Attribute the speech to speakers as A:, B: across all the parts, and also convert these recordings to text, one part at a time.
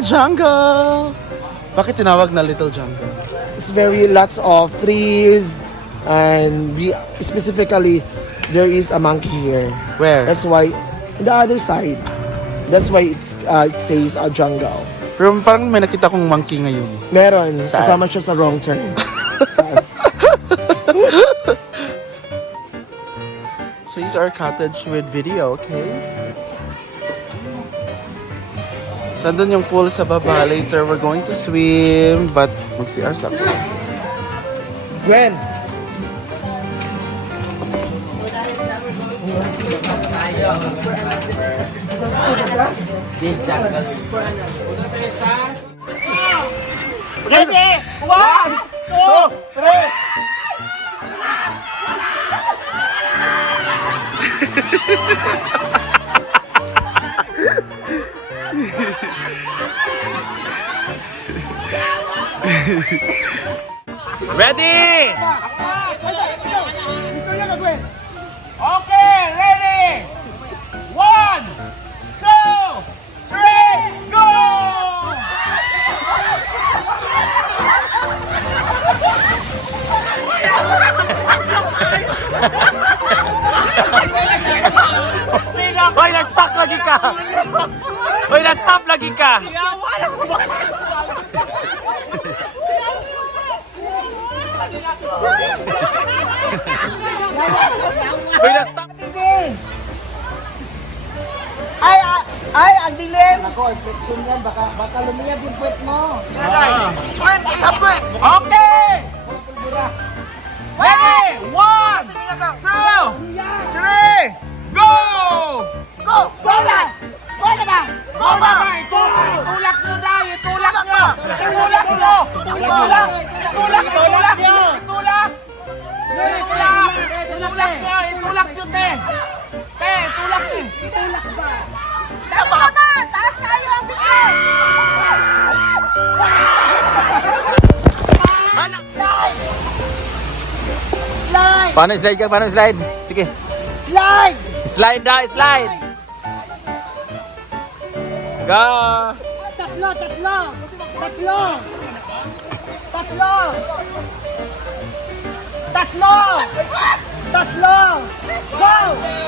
A: Little Jungle! Bakit tinawag na Little Jungle?
B: It's very lots of trees and we, specifically there is a monkey here.
A: Where?
B: That's why the other side. That's why it's uh, it says a jungle.
A: Pero parang may nakita kong monkey ngayon.
B: Meron,
A: Saan?
B: kasama siya sa wrong turn.
A: So here's our cottage with video, okay? So andun yung pool sa baba. Later we're going to swim, but mag-CR sa
B: Gwen!
A: Ready!
C: Okay, ready? One, two, three, go!
A: Hoy, na-stuck lagi ka! Na-stop lagi ka! Hoy, na-stop!
C: Ay, ay, ay, ang dilim! Okay! Ready? One, two, three, go! Go! Go! Go na! Itulak nyo na! Itulak nyo! Itulak nyo! Itulak! Itulak! Itulak! Itulak! Itulak! Itulak nyo! Itulak nyo, te! Te, itulak nyo! Itulak ba? Tama! Taas kayo ang bigay! Slide!
D: Paano slide ka? Paano slide? Sige.
C: Slide!
D: Slide na, slide! Go!
C: Tatlo, tatlo! Tatlo! Tatlo! Tatlo! Tatlo! Go!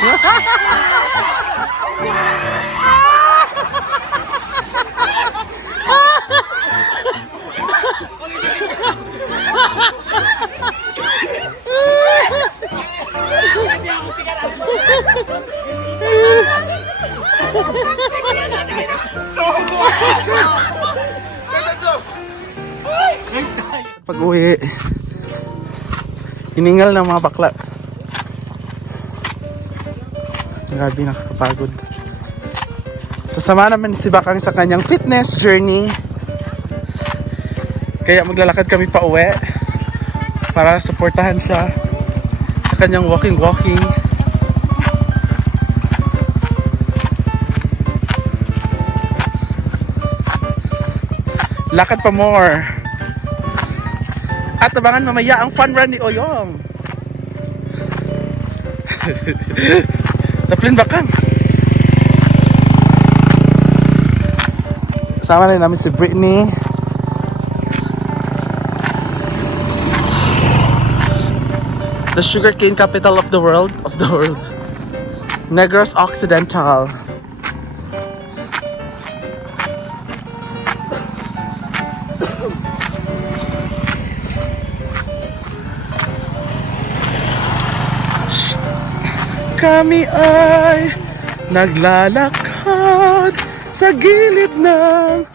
A: Pag uwi, hiningal ng mga bakla. Grabe nakakapagod. Sasama naman si Bakang sa kanyang fitness journey. Kaya maglalakad kami pa uwi para suportahan siya sa kanyang walking-walking. Lakad pa more. At abangan mamaya ang fun run ni Oyong. Taplin bakang. Kasama na namin si Brittany. The sugarcane capital of the world, of the world. Negros Occidental. Kami ay naglalakad sa gilid ng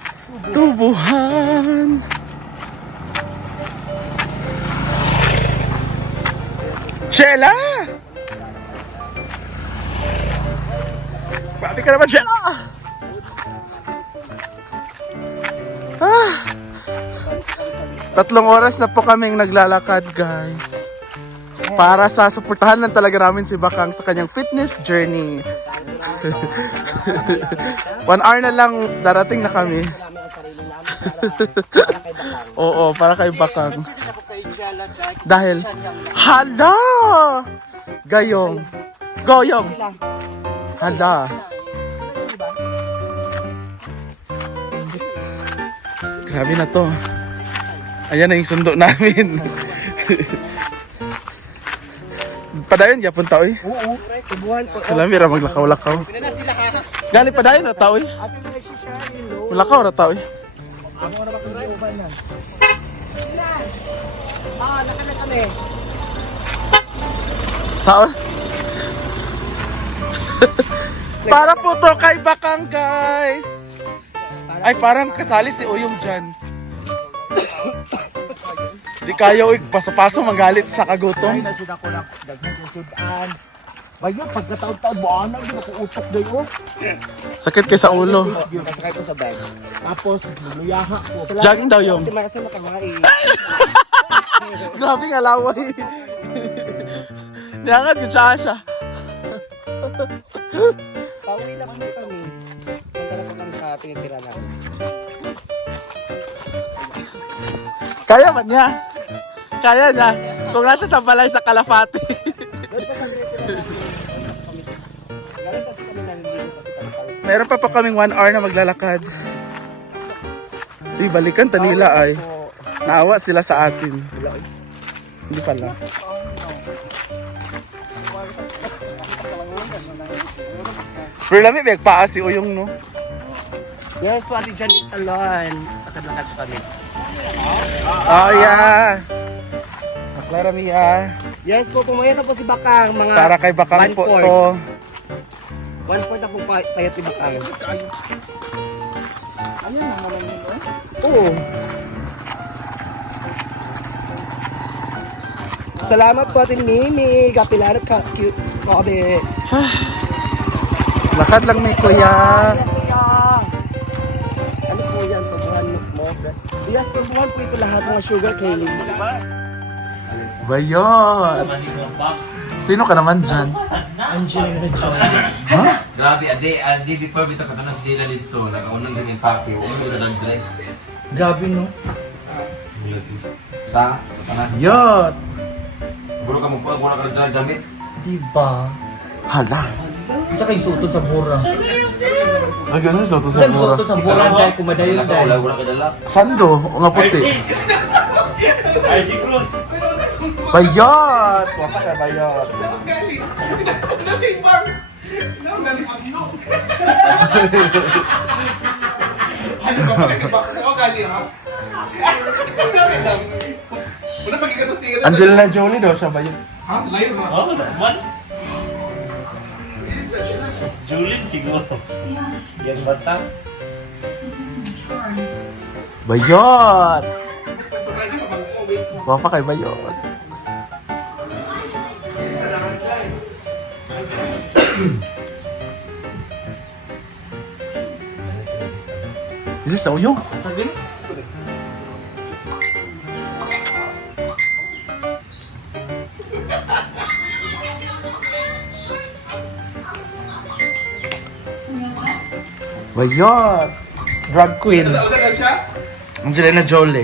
A: tubuhan. Shela! Grabe ka naman, Shela! Ah! Tatlong oras na po kaming naglalakad, guys. Para sa suportahan lang talaga namin si Bakang sa kanyang fitness journey. One hour na lang darating na kami. Oo, para kay Bakang. Dahil, hala! Gayong. Goyong. Hala. Grabe na to. Ayan na yung sundo namin. padayon, yapon tao eh.
C: Oo, subuhan po.
A: Kalami ra maglakaw-lakaw. Gali padayon ra tao eh.
C: Ate mo nagsishare, no?
A: Lakaw ra tao eh.
C: Ah, nakalag kami.
A: Saan? Para po to kay Bakang, guys. Ay, parang kasali si Uyong dyan. Di kaya uy, paso-paso magalit sa kagutom.
C: Ay, nasud ako lang. Daghan sa sudan. Bayo, pagkataon-taon, buwan na, hindi ako utok na yun.
A: Sakit kay sa ulo.
C: Nasakay ko sa bag. Tapos, nagluyaha ko.
A: Jogging daw yung.
C: Ate Marasa nakamain.
A: Grabe nga laway. Niangad ko siya siya.
C: Pauwi lang kami kami. Na po kami sa pinitira namin.
A: Kaya man niya. Kaya niya. Kung nasa sa balay sa Kalafati. Meron pa pa kaming one hour na maglalakad. Uy, balikan tanila ay. Naawa sila sa atin. Hindi pala. Pero lami, may paa si Uyong, no?
C: Yes, po, Ate Janet Salon. Lakad-lakad kami.
A: Oh, yeah. Maklara Mia.
C: Yes po, pumayat na po si Bakang. Mga
A: Para kay Bakang po
C: one-fourth.
A: to.
C: One fourth na po pa- payat ni Bakang. Ano naman ang yun? Oo. Salamat po atin Mimi. Kapilano ka cute. Kobe.
A: Lakad lang may kuya.
C: Yes, kuya. Ano po yan? Tubuhan mo. Yes, tubuhan po ito lahat mga sugar cane.
A: Bayon. Sino ka naman dyan?
D: Grabe, ade, ade, before bitaw ka sa Jela dito, nakaunang din impake, huwag mo na dress.
B: Grabe no.
D: Sa, panas.
A: Yot.
D: Buro ka magpuan, wala ka na damit.
B: Diba?
A: Hala.
B: At saka yung sutod sa burang.
A: Ay, ganun sa to sa
B: Saan
A: mura.
B: sutod sa burang dahil kumadayon
D: Wala
B: dahil.
D: wala, wala dala.
A: Sando, o nga puti.
B: RG Cruz.
A: Bayot! Wapa ka bayot. Angelina Jolie daw siya bayot.
E: Oh, naman. Julin siguro. Yang bata.
A: Bayot! Wapa kay bayot. Bilis na uyong.
E: Sabi?
A: Bayot! Drag queen. Angelina Jolie.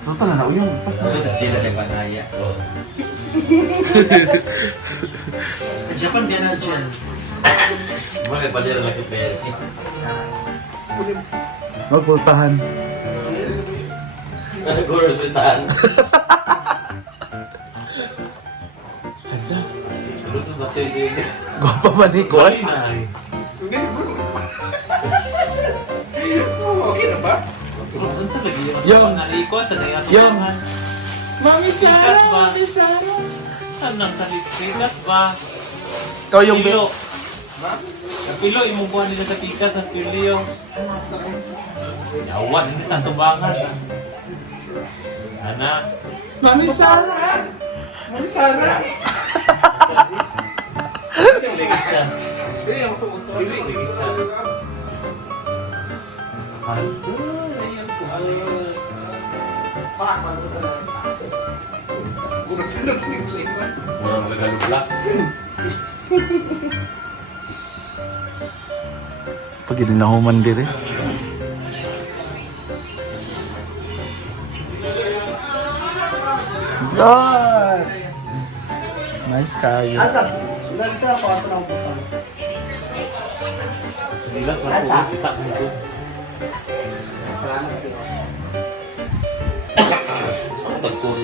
A: So, tala na uyong. Pas
D: So, tas Jela siya banaya.
B: Japan ka na dyan.
D: Ka padira lang yung pera.
A: Magpultahan.
D: Ano
A: Gwapa ba ni ko?
E: Ay, nay.
B: Okay na ba?
E: Yung
A: Yung-
B: Mami
E: ba?
B: Mami Sarah.
E: Saan nang sakit? Pikas ba?
A: Ikaw yung
E: Pilo. Ang pilo, imong buwan nila sa pikas at pilo yung... Yawan, hindi sa tubangan. Ana,
B: Mami Sarah. Mami Sarah.
E: Bilig siya. Dili ako sa motor. Dili, bilig siya. Ay, ayun ko.
D: Ay, Pak, ano ko Mura magagalubla.
A: Pag inahuman dire. Eh. God! Nice kayo. Asa? Nagka ako ato ng buka.
E: Nila sa Asa? kita ko. Salamat.
D: Ako tagpos.